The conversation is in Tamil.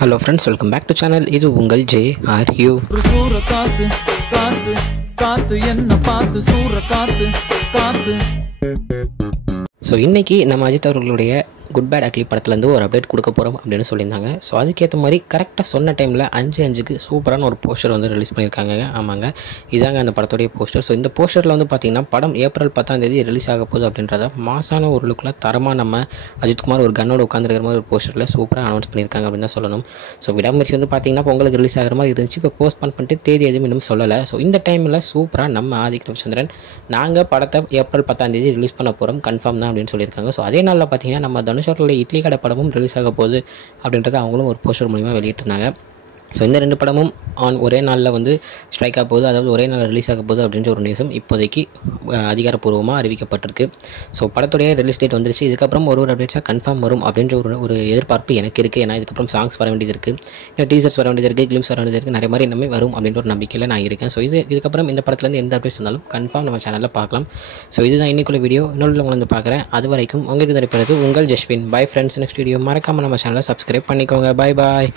Hello friends, welcome back to channel. This is Ungal J. Are you? So இன்றைக்கி நம்ம அஜித் அவர்களுடைய குட் பேட் அக்லி படத்துலேருந்து ஒரு அப்டேட் கொடுக்க போகிறோம் அப்படின்னு சொல்லியிருந்தாங்க. ஸோ அதுக்கேற்ற மாதிரி கரெக்டாக சொன்ன டைமில் 5:05க்கு சூப்பரான ஒரு போஸ்டர் வந்து ரிலீஸ் பண்ணியிருக்காங்க. ஆமாங்க, இதாங்க அந்த படத்துடைய போஸ்டர். ஸோ இந்த போஸ்டரில் வந்து பார்த்திங்கன்னா படம் ஏப்ரல் 10 ரிலீஸ் ஆக போகுது அப்படின்றத மாசான ஒரு லுக்கில் தரமாக நம்ம அஜித்குமார் ஒரு கன்னோட உட்காந்துருக்கிற மாதிரி ஒரு போஸ்டரில் சூப்பராக அனௌன்ஸ் பண்ணியிருக்காங்க அப்படின்னு தான் சொல்லணும். ஸோ விடாமுயற்சி வந்து பார்த்திங்கன்னா பொங்கலுக்கு ரிலீஸ் ஆகிற மாதிரி இருந்துச்சு. இப்போ போஸ்ட்பான் பண்ணிட்டு தேதி எதுவும் இன்னும் சொல்லலை. ஸோ இந்த டைமில் சூப்பராக நம்ம ஆதிக் ரவிச்சந்திரன் நாங்கள் படத்தை ஏப்ரல் 10 ரிலீஸ் பண்ண போகிறோம் கன்ஃபார்ம் தான் அப்படின்னு சொல்லியிருக்காங்க. ஸோ அதே நாளில் பார்த்திங்கன்னா நம்ம தனுஷோட இட்லி கடை படமும் ரிலீஸ் ஆக போகுது அப்படின்றத அவங்களும் ஒரு போஸ்டர் மூலிமா வெளியிட்டிருந்தாங்க. ஸோ இந்த ரெண்டு படமும் ஒரே நாளில் வந்து ஸ்ட்ரைக் ஆக போகுது, அதாவது ஒரே நாளில் ரிலீஸ் ஆக போகுது அப்படின்ற ஒரு நியூஸும் இப்போதைக்கு அதிகாரப்பூர்வமாக அறிவிக்கப்பட்டிருக்கு. ஸோ படத்துடைய ரிலீஸ் டேட் வந்துருச்சு. இதுக்கப்புறம் ஒரு அப்டேட்ஸாக கன்ஃபார்ம் வரும் அப்படின்ற ஒரு எதிர்பார்ப்பு எனக்கு இருக்குது. ஏன்னா இதுக்கப்புறம் சாங்ஸ் வர வேண்டியது இருக்குது, இல்லை டீசர்ஸ் வர வேண்டியது இருக்குது, கிளிம்ஸ் வர வேண்டியது இருக்குது, நிறைய மாதிரி இன்னமே வரும் அப்படின்ற ஒரு நம்பிக்கையில் நான் இருக்கேன். ஸோ இதுக்கப்புறம் இந்த படத்துலேருந்து எந்த அப்டேட்ஸ் இருந்தாலும் கன்ஃபார்ம் நம்ம சேனலில் பார்க்கலாம். ஸோ இதுதான் இன்றைக்குள்ள வீடியோ. இன்னொரு உங்களை வந்து பார்க்குறேன். அது வரைக்கும் உங்களுக்கு தரப்படுறது உங்கள் Jaswin. Bye friends. Next video மறக்காமல் நம்ம சேனலை சப்ஸ்கிரைப் பண்ணிக்கோங்க. பாய்.